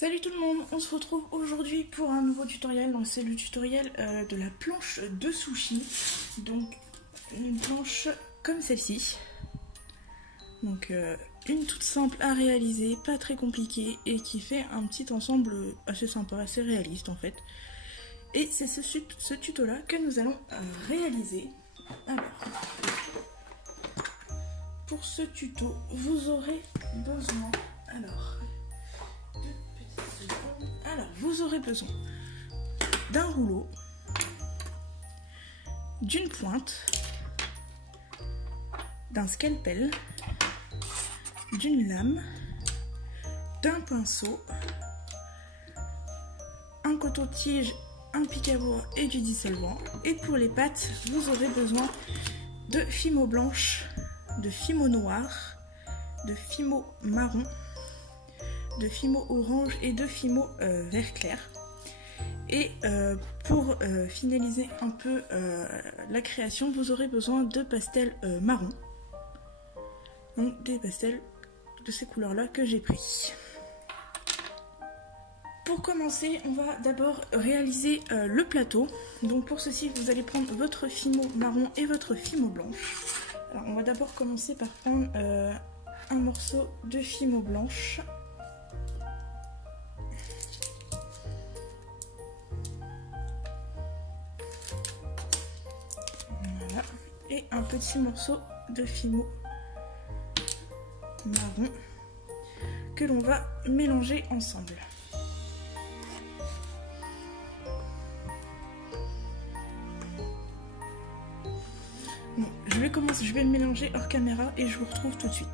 Salut tout le monde, on se retrouve aujourd'hui pour un nouveau tutoriel. Donc c'est le tutoriel de la planche de sushi. Donc une planche comme celle-ci. Donc une toute simple à réaliser, pas très compliquée et qui fait un petit ensemble assez sympa, assez réaliste en fait. Et c'est ce tuto là que nous allons réaliser. Alors, pour ce tuto, vous aurez besoin, vous aurez besoin d'un rouleau, d'une pointe, d'un scalpel, d'une lame, d'un pinceau, un coton-tige, un pic à bois et du dissolvant. Et pour les pattes, vous aurez besoin de fimo blanche, de fimo noir, de fimo marron, de fimo orange et de fimo vert clair. Et pour finaliser un peu la création, vous aurez besoin de pastels marron. Donc des pastels de ces couleurs là que j'ai pris. Pour commencer, on va d'abord réaliser le plateau. Donc pour ceci, vous allez prendre votre fimo marron et votre fimo blanche. Alors on va d'abord commencer par prendre un morceau de fimo blanche. Voilà. Et un petit morceau de fimo marron que l'on va mélanger ensemble. Bon, je vais le mélanger hors caméra et je vous retrouve tout de suite.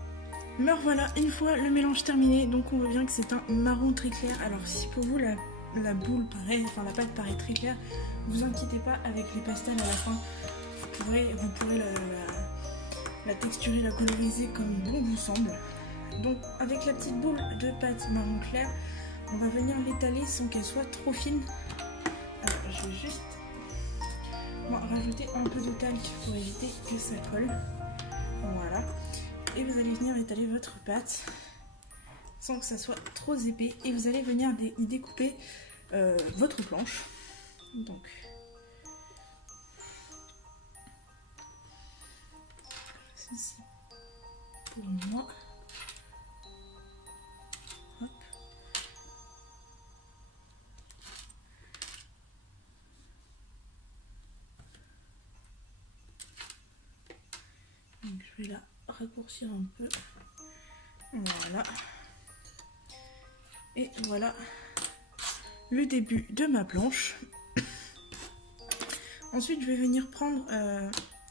Me revoilà, une fois le mélange terminé, donc on voit bien que c'est un marron très clair. Alors si pour vous la boule paraît, enfin la pâte paraît très claire, vous inquiétez pas, avec les pastels à la fin, vous pourrez la texturer, la coloriser comme bon vous semble. Donc avec la petite boule de pâte marron clair, on va venir l'étaler sans qu'elle soit trop fine. Alors je vais juste rajouter un peu de talc pour éviter que ça colle. Voilà. Et vous allez venir étaler votre pâte sans que ça soit trop épais. Et vous allez venir y découper votre planche. Donc ceci pour moi. Hop. Donc je vais la raccourcir un peu. Voilà. Et voilà le début de ma planche. Ensuite je vais venir prendre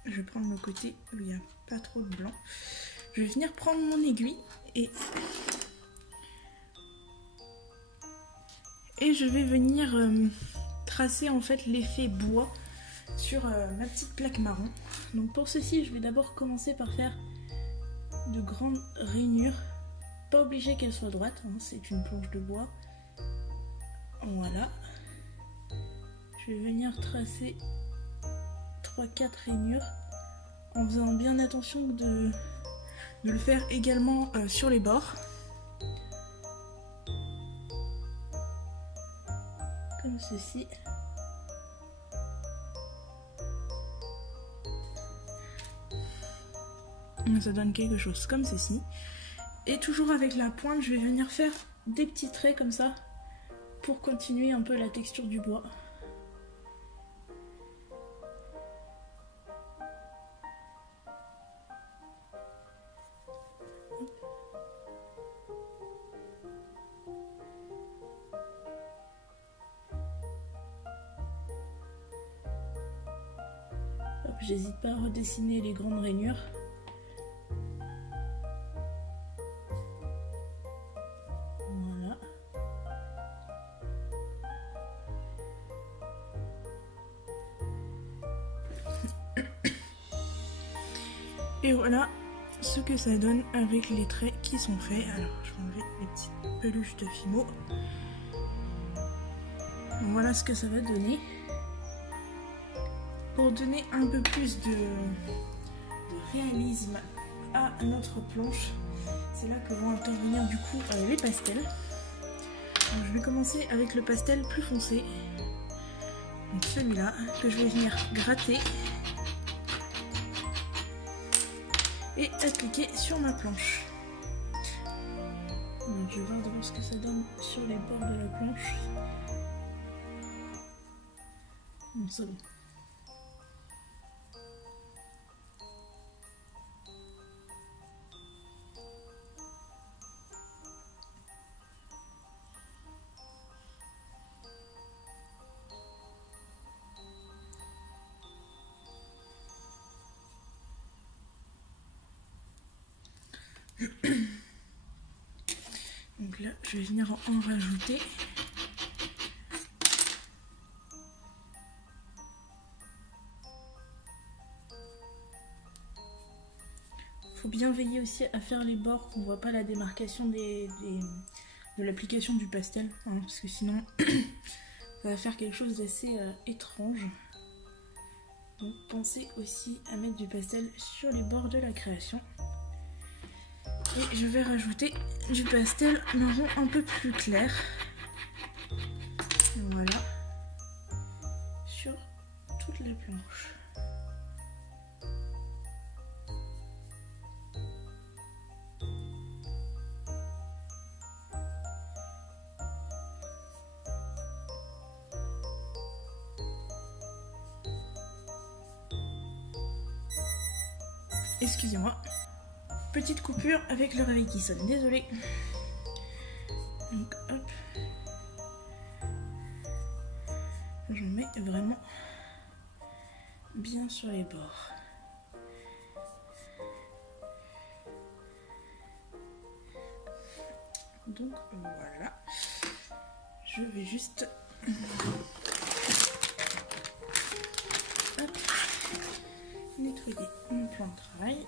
je vais prendre le côté où il n'y a pas trop de blanc. Je vais venir prendre mon aiguille et je vais venir tracer en fait l'effet bois sur ma petite plaque marron. Donc pour ceci, je vais d'abord commencer par faire de grandes rainures. Pas obligé qu'elles soient droites, hein, c'est une planche de bois. Voilà. Je vais venir tracer 3-4 rainures en faisant bien attention de le faire également sur les bords. Comme ceci. Ça donne quelque chose comme ceci. Et toujours avec la pointe, je vais venir faire des petits traits comme ça pour continuer un peu la texture du bois. J'hésite pas à redessiner les grandes rainures. Voilà. Et voilà ce que ça donne avec les traits qui sont faits. Alors je vais enlever les petites peluches de fimo. Voilà ce que ça va donner. Pour donner un peu plus de réalisme à notre planche, c'est là que vont intervenir du coup les pastels. Donc, je vais commencer avec le pastel plus foncé. Donc celui-là que je vais venir gratter et appliquer sur ma planche. Donc je vais voir d'abord ce que ça donne sur les bords de la planche. Bon, c'est bon. Donc là, je vais venir en rajouter. Faut bien veiller aussi à faire les bords, qu'on ne voit pas la démarcation de l'application du pastel, hein, parce que sinon ça va faire quelque chose d'assez étrange. Donc pensez aussi à mettre du pastel sur les bords de la création. Et je vais rajouter du pastel marron un peu plus clair. Voilà. Sur toute la planche. Excusez-moi. Petite coupure avec le réveil qui sonne, désolée. Donc hop. J'en mets vraiment bien sur les bords. Donc voilà. Je vais juste hop, nettoyer mon plan de travail.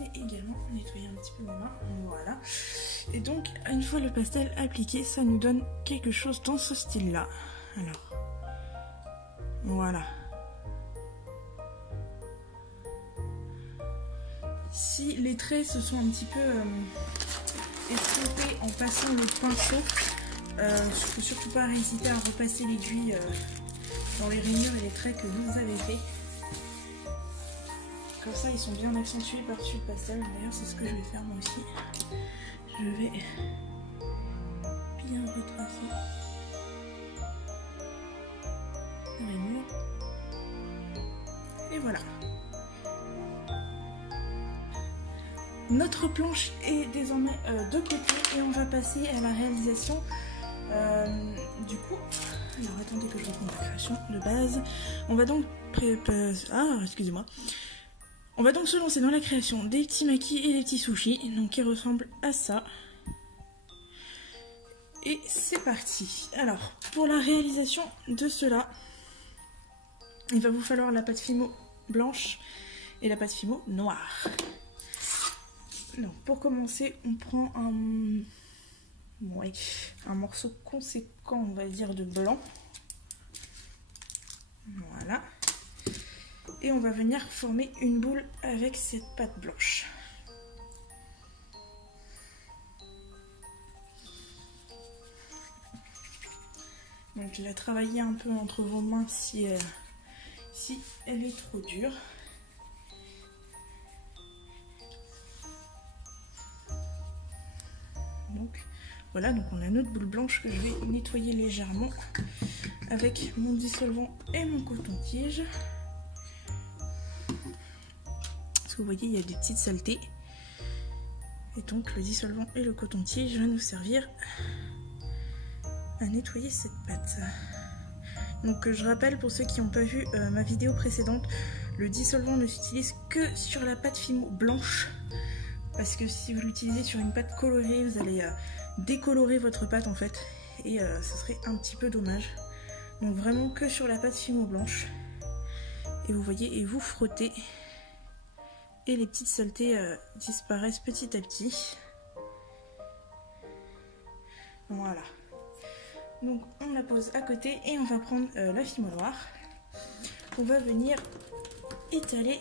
Et également nettoyer un petit peu ma main, voilà. Et donc une fois le pastel appliqué, ça nous donne quelque chose dans ce style là. Alors voilà. Si les traits se sont un petit peu estompés en passant le pinceau, il ne faut surtout pas hésiter à repasser l'aiguille dans les rainures et les traits que vous avez fait. Comme ça, ils sont bien accentués par-dessus le pastel. D'ailleurs, c'est ce que je vais faire moi aussi. Je vais bien retracer la rainure. Et voilà. Notre planche est désormais de côté et on va passer à la réalisation du coup. Alors attendez que je reprenne la création de base. On va donc excusez-moi. On va donc se lancer dans la création des petits makis et des petits sushis, donc qui ressemblent à ça. Et c'est parti. Alors, pour la réalisation de cela, il va vous falloir la pâte Fimo blanche et la pâte Fimo noire. Donc, pour commencer, on prend un morceau conséquent, on va dire, de blanc. Voilà. Et on va venir former une boule avec cette pâte blanche. Donc je vais travailler un peu entre vos mains si elle est trop dure. Donc voilà, donc on a notre boule blanche que je vais nettoyer légèrement avec mon dissolvant et mon coton-tige. Vous voyez, il y a des petites saletés et donc le dissolvant et le coton-tige va nous servir à nettoyer cette pâte. Donc je rappelle pour ceux qui n'ont pas vu ma vidéo précédente, le dissolvant ne s'utilise que sur la pâte Fimo blanche parce que si vous l'utilisez sur une pâte colorée, vous allez décolorer votre pâte en fait et ça serait un petit peu dommage. Donc vraiment que sur la pâte Fimo blanche. Et vous voyez, et vous frottez. Et les petites saletés disparaissent petit à petit. Voilà. Donc on la pose à côté et on va prendre la Fimo noire. On va venir étaler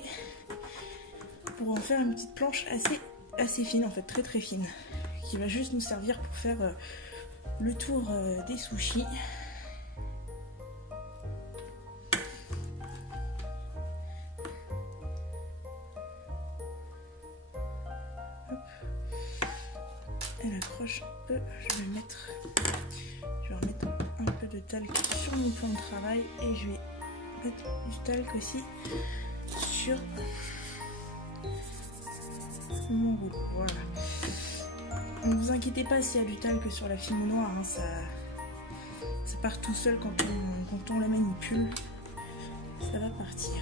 pour en faire une petite planche assez assez fine en fait, très très fine, qui va juste nous servir pour faire le tour des sushis. Hop. Elle accroche un peu, je vais remettre un peu de talc sur mon plan de travail et je vais mettre du talc aussi sur mon rouleau. Voilà. Ne vous inquiétez pas s'il y a du talc sur la fimo noire, hein, ça part tout seul quand on la manipule. Ça va partir.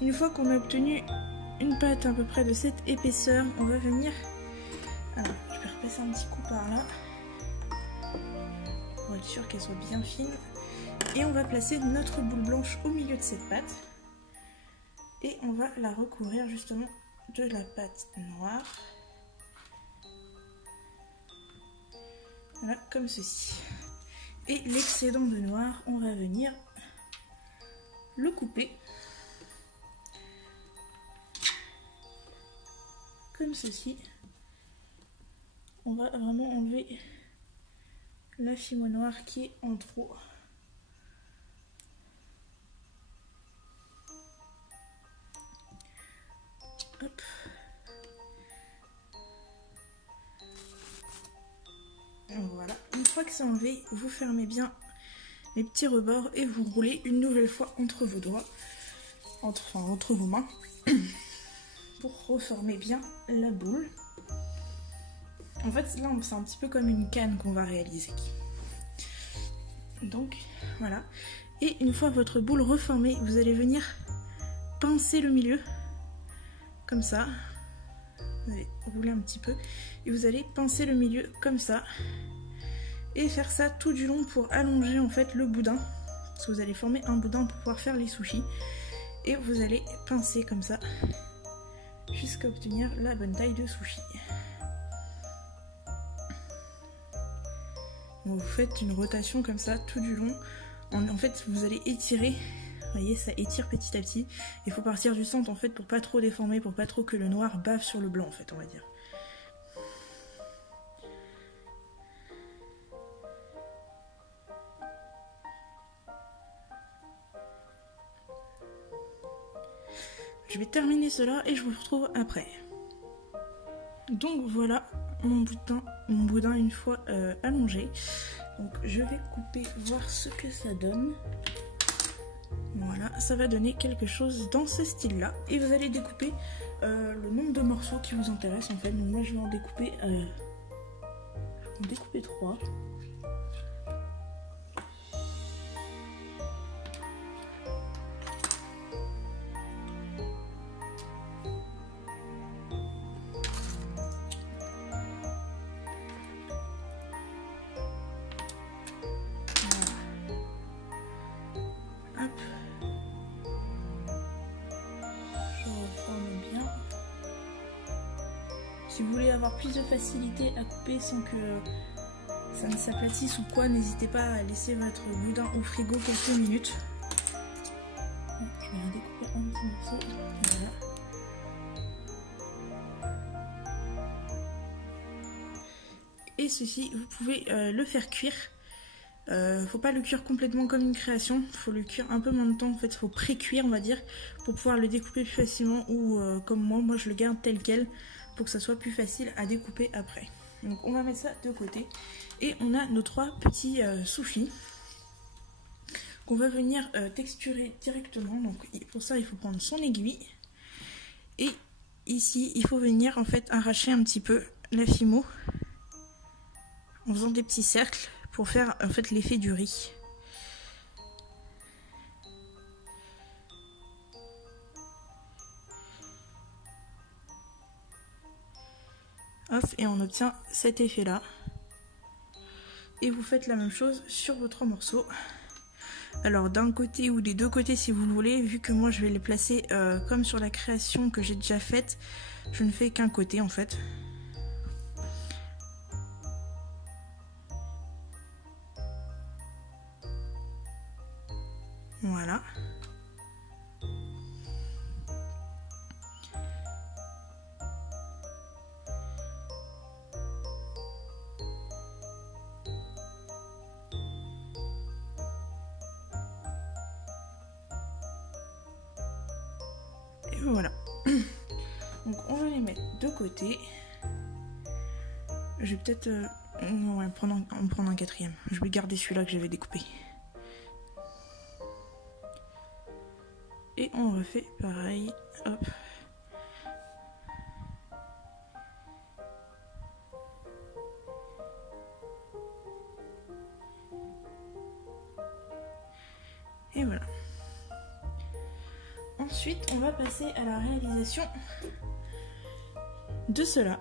Une fois qu'on a obtenu une pâte à peu près de cette épaisseur, on va venir... Alors, je vais repasser un petit coup par là pour être sûr qu'elle soit bien fine. Et on va placer notre boule blanche au milieu de cette pâte. Et on va la recouvrir justement de la pâte noire. Voilà, comme ceci. Et l'excédent de noir, on va venir le couper. Comme ceci. On va vraiment enlever la fimo noire qui est en trop. Hop. Voilà, une fois que c'est enlevé, vous fermez bien les petits rebords et vous roulez une nouvelle fois entre vos doigts, entre vos mains, pour reformer bien la boule. En fait, là, c'est un petit peu comme une canne qu'on va réaliser. Donc, voilà. Et une fois votre boule reformée, vous allez venir pincer le milieu, comme ça. Vous allez rouler un petit peu, et vous allez pincer le milieu, comme ça. Et faire ça tout du long pour allonger, en fait, le boudin. Parce que vous allez former un boudin pour pouvoir faire les sushis. Et vous allez pincer comme ça, jusqu'à obtenir la bonne taille de sushi. Donc vous faites une rotation comme ça tout du long. En fait, vous allez étirer. Vous voyez, ça étire petit à petit. Il faut partir du centre en fait pour pas trop déformer, pour pas trop que le noir bave sur le blanc en fait, on va dire. Je vais terminer cela et je vous retrouve après. Donc voilà mon boudin une fois allongé. Donc je vais couper, voir ce que ça donne. Voilà, ça va donner quelque chose dans ce style là. Et vous allez découper le nombre de morceaux qui vous intéressent en fait. Donc moi je vais en découper, 3. Si vous voulez avoir plus de facilité à couper sans que ça ne s'aplatisse ou quoi, n'hésitez pas à laisser votre boudin au frigo quelques minutes. Je vais en découper un petit morceau. Voilà. Et ceci, vous pouvez le faire cuire. Faut pas le cuire complètement comme une création, faut le cuire un peu moins de temps, en fait faut pré-cuire on va dire, pour pouvoir le découper plus facilement ou comme moi je le garde tel quel pour que ça soit plus facile à découper après. Donc on va mettre ça de côté et on a nos 3 petits sushis qu'on va venir texturer directement. Donc pour ça il faut prendre son aiguille et ici il faut venir en fait arracher un petit peu la fimo en faisant des petits cercles pour faire en fait l'effet du riz. Hop, et on obtient cet effet là. Et vous faites la même chose sur vos 3 morceaux. Alors d'un côté ou des deux côtés si vous le voulez, vu que moi je vais les placer comme sur la création que j'ai déjà faite, je ne fais qu'un côté en fait. Voilà. Et voilà. Donc on va les mettre de côté. Je vais peut-être en prendre un quatrième. Je vais garder celui-là que j'avais découpé. Et on refait pareil. Hop. Et voilà. Ensuite, on va passer à la réalisation de cela.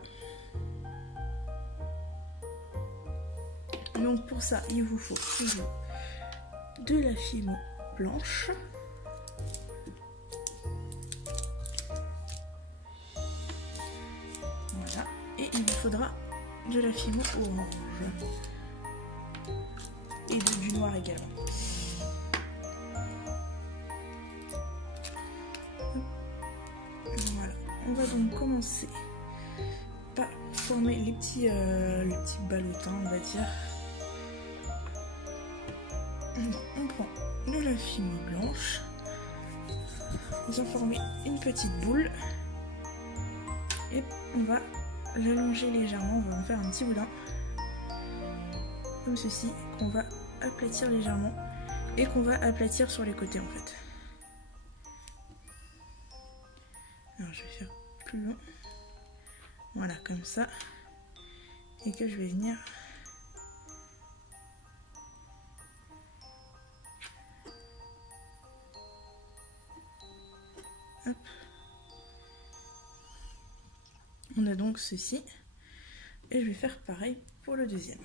Donc pour ça, il vous faut toujours de la fimo blanche. Voilà. Et il vous faudra de la fimo orange. Et du noir également. Voilà. On va donc commencer par former les petits ballotins, on va dire. On prend de la fimo blanche, on va former une petite boule et on va l'allonger légèrement, on va en faire un petit boudin comme ceci qu'on va aplatir légèrement et qu'on va aplatir sur les côtés en fait. Alors je vais faire plus long, voilà comme ça, et que je vais venir hop. On a donc ceci et je vais faire pareil pour le deuxième.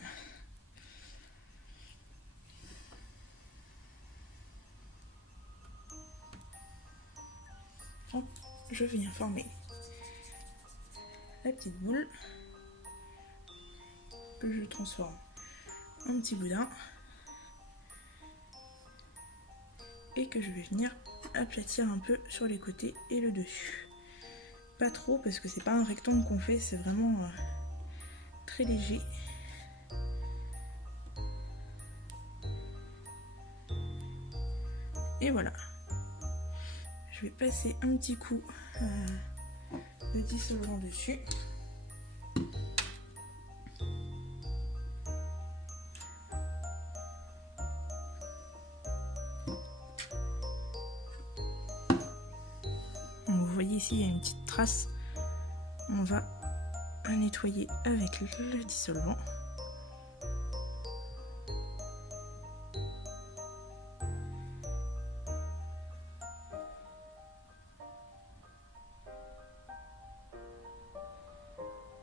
Hop, je viens former la petite boule que je transforme en petit boudin et que je vais venir aplatir un peu sur les côtés et le dessus. Pas trop parce que c'est pas un rectangle qu'on fait, c'est vraiment très léger. Et voilà. Je vais passer un petit coup de dissolvant dessus. Vous voyez ici, il y a une petite trace. On va nettoyer avec le dissolvant.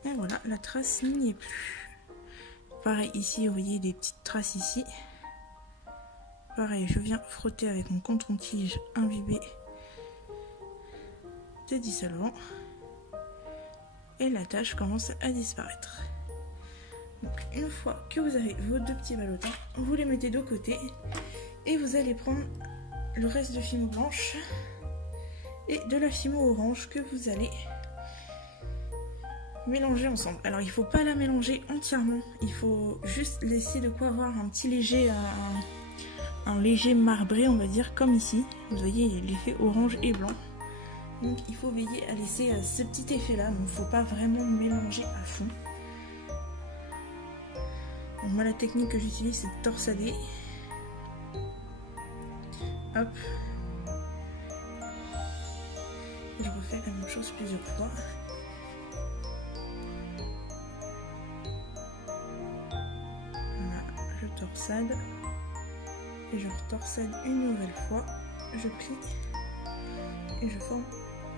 Et voilà, la trace n'y est plus. Pareil ici, vous voyez des petites traces ici. Pareil, je viens frotter avec mon coton-tige imbibé de dissolvant. Et la tache commence à disparaître. Donc une fois que vous avez vos deux petits ballotins, vous les mettez de côté. Et vous allez prendre le reste de fimo blanche et de la fimo orange que vous allez mélanger ensemble. Alors il ne faut pas la mélanger entièrement, il faut juste laisser de quoi avoir un petit léger, un léger marbré on va dire, comme ici. Vous voyez, il y a l'effet orange et blanc. Donc il faut veiller à laisser ce petit effet là, donc il ne faut pas vraiment mélanger à fond. Donc moi la technique que j'utilise c'est de torsader. Hop. Je refais la même chose plusieurs fois. Je torsade et je retorsade une nouvelle fois, je plie et je forme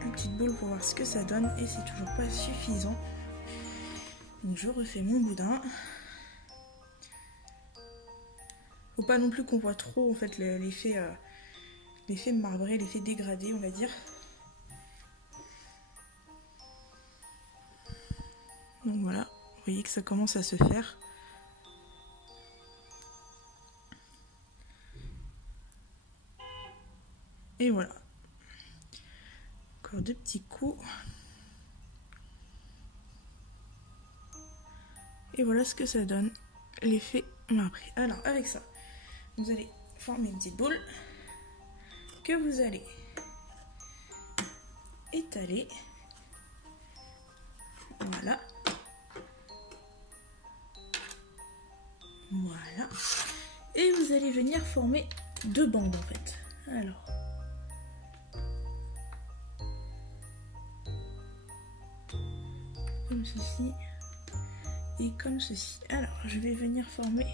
une petite boule pour voir ce que ça donne et c'est toujours pas suffisant, donc je refais mon boudin. Faut pas non plus qu'on voit trop en fait l'effet marbré, l'effet dégradé on va dire. Donc voilà, vous voyez que ça commence à se faire. Et voilà. Encore 2 petits coups. Et voilà ce que ça donne, l'effet marbré. Alors avec ça, vous allez former une petite boule que vous allez étaler. Voilà. Voilà. Et vous allez venir former 2 bandes en fait. Alors. Comme ceci. Et comme ceci. Alors, je vais venir former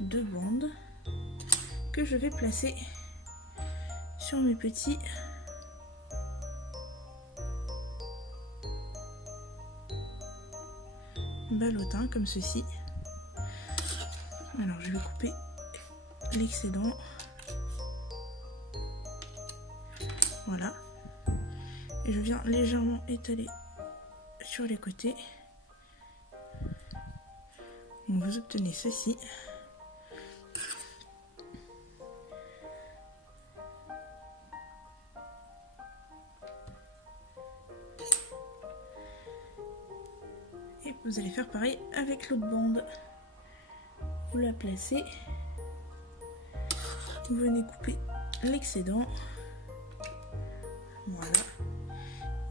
2 bandes que je vais placer sur mes petits ballotins comme ceci. Alors, je vais couper l'excédent. Voilà. Et je viens légèrement étaler sur les côtés. Donc vous obtenez ceci. Et vous allez faire pareil avec l'autre bande. Vous la placez. Vous venez couper l'excédent. Voilà.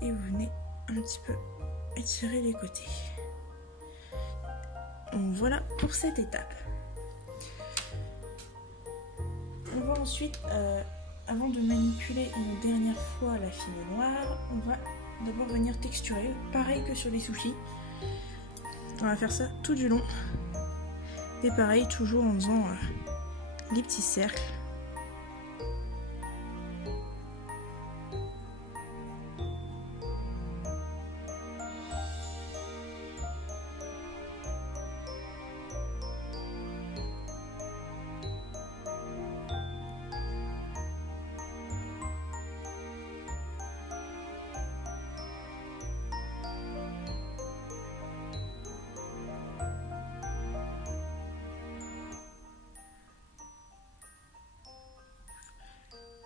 Et vous venez un petit peu étirer les côtés. Donc voilà pour cette étape. On va ensuite, avant de manipuler une dernière fois la fine noire, on va d'abord venir texturer, pareil que sur les sushis. On va faire ça tout du long. Et pareil, toujours en faisant les petits cercles.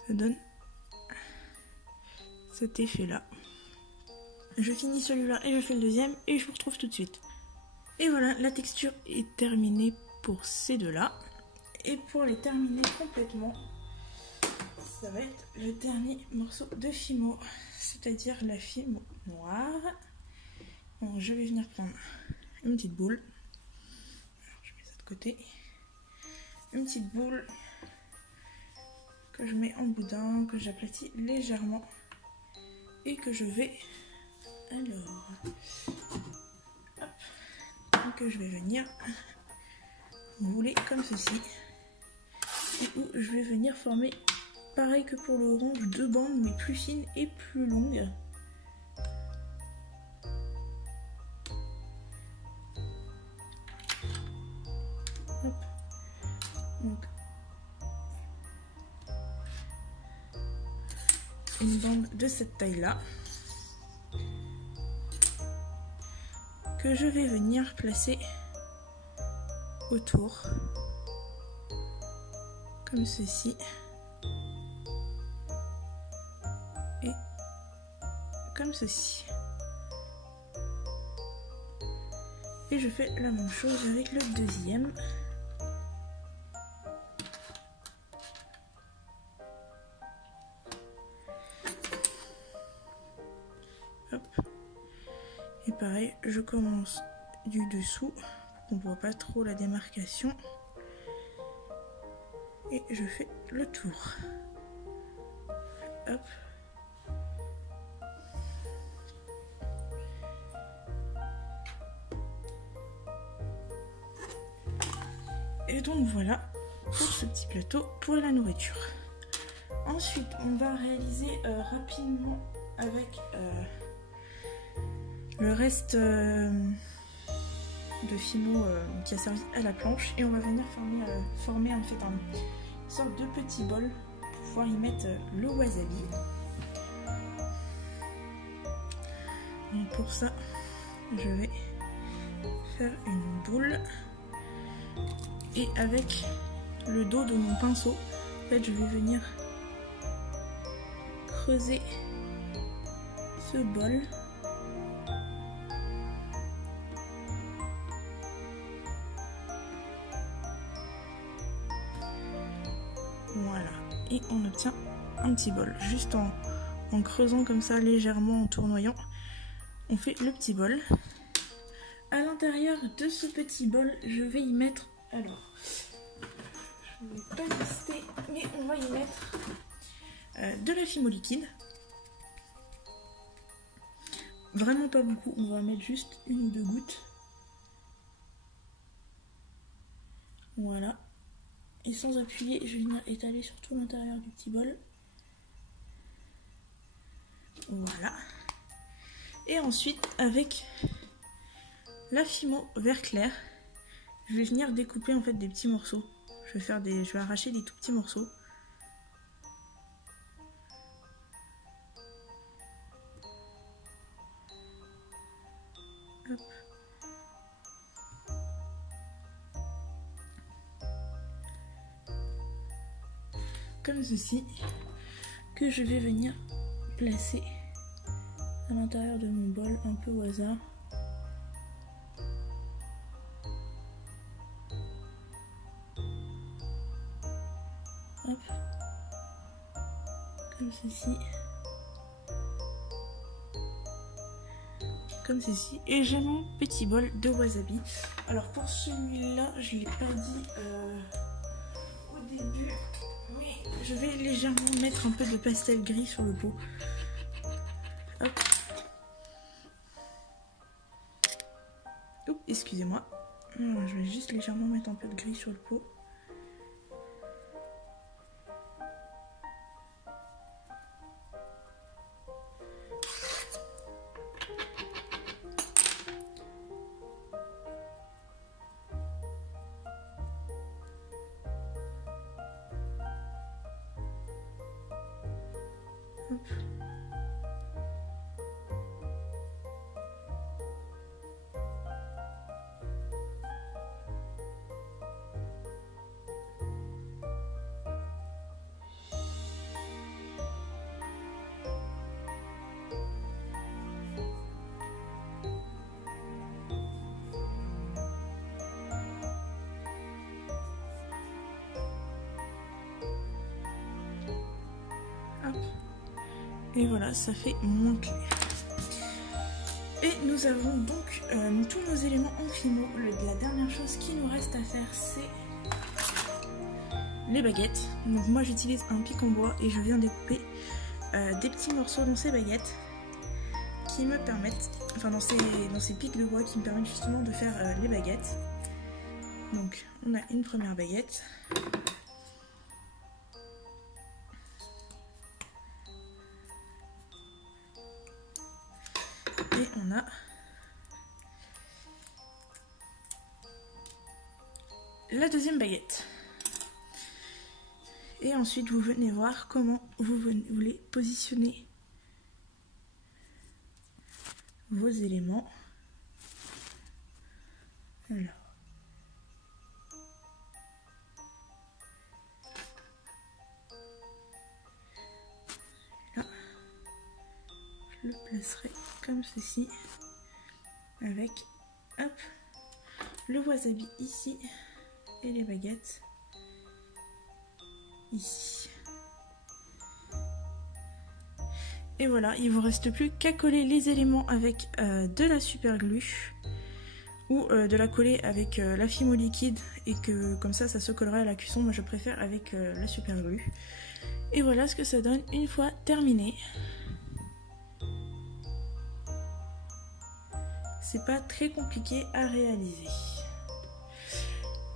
Ça donne cet effet là. Je finis celui-là et je fais le deuxième et je vous retrouve tout de suite. Et voilà, la texture est terminée pour ces deux-là. Et pour les terminer complètement, ça va être le dernier morceau de fimo, c'est-à-dire la fimo noire. Bon, je vais venir prendre une petite boule. Alors, je mets ça de côté. Une petite boule que je mets en boudin, que j'aplatis légèrement et que je vais que je vais venir rouler comme ceci et où je vais venir former pareil que pour le orange 2 bandes mais plus fines et plus longues. Hop. Donc une bande de cette taille là que je vais venir placer autour comme ceci et comme ceci, et je fais la même chose avec le deuxième. Et pareil, je commence du dessous, on voit pas trop la démarcation, et je fais le tour. Hop. Et donc voilà pour ce petit plateau pour la nourriture. Ensuite, on va réaliser rapidement avec le reste de fimo qui a servi à la planche, et on va venir former en fait une sorte de petit bol pour pouvoir y mettre le wasabi. Donc pour ça, je vais faire une boule et avec le dos de mon pinceau. En fait, je vais venir creuser ce bol. Voilà, et on obtient un petit bol. Juste en creusant comme ça légèrement, en tournoyant, on fait le petit bol. À l'intérieur de ce petit bol, je vais y mettre, alors, je ne vais pas lister, mais on va y mettre de la Fimo liquide. Vraiment pas beaucoup, on va mettre juste 1 ou 2 gouttes. Voilà. Et sans appuyer, je vais venir étaler sur tout l'intérieur du petit bol. Voilà. Et ensuite, avec la Fimo vert clair, je vais venir découper en fait des petits morceaux. Je vais arracher des tout petits morceaux. Hop. Comme ceci, que je vais venir placer à l'intérieur de mon bol un peu au hasard. Hop. Comme ceci. Comme ceci. Et j'ai mon petit bol de wasabi. Alors pour celui-là, je ne l'ai pas dit au début, mais je vais légèrement mettre un peu de pastel gris sur le pot. Hop. Oups, excusez-moi. Je vais juste légèrement mettre un peu de gris sur le pot. Hop. Hop. Et voilà, ça fait moins clair. Et nous avons donc tous nos éléments en Fimo. La dernière chose qui nous reste à faire, c'est les baguettes. Donc moi j'utilise un pic en bois et je viens découper des petits morceaux dans ces baguettes qui me permettent, enfin dans ces pics de bois qui me permettent justement de faire les baguettes. Donc on a une première baguette. Et on a la deuxième baguette. Et ensuite, vous venez voir comment vous voulez positionner vos éléments. Alors. Là, je le placerai comme ceci. Avec, hop, le wasabi ici. Et les baguettes ici. Et voilà, il vous reste plus qu'à coller les éléments avec de la super glue ou de la coller avec la Fimo liquide et que comme ça se collerait à la cuisson. Moi je préfère avec la super glue. Et voilà ce que ça donne une fois terminé. C'est pas très compliqué à réaliser.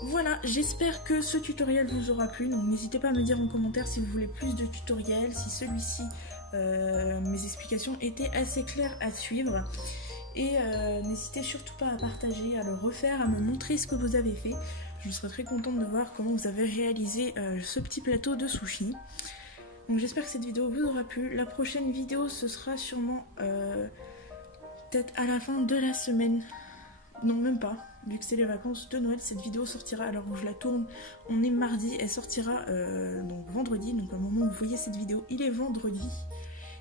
Voilà, j'espère que ce tutoriel vous aura plu. Donc n'hésitez pas à me dire en commentaire si vous voulez plus de tutoriels, si celui-ci, mes explications étaient assez claires à suivre. Et n'hésitez surtout pas à partager, à le refaire, à me montrer ce que vous avez fait. Je serais très contente de voir comment vous avez réalisé ce petit plateau de sushi. Donc j'espère que cette vidéo vous aura plu. La prochaine vidéo, ce sera sûrement peut-être à la fin de la semaine. Non, même pas. vu que c'est les vacances de Noël, cette vidéo sortira à l'heure où je la tourne. On est mardi, elle sortira donc vendredi. Donc au moment où vous voyez cette vidéo, il est vendredi.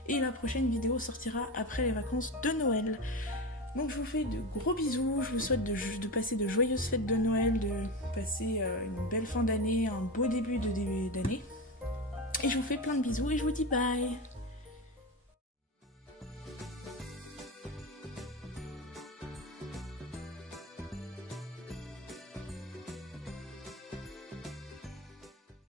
Et la prochaine vidéo sortira après les vacances de Noël. Donc je vous fais de gros bisous, je vous souhaite de passer de joyeuses fêtes de Noël, de passer une belle fin d'année, un beau début d'année. Et je vous fais plein de bisous et je vous dis bye.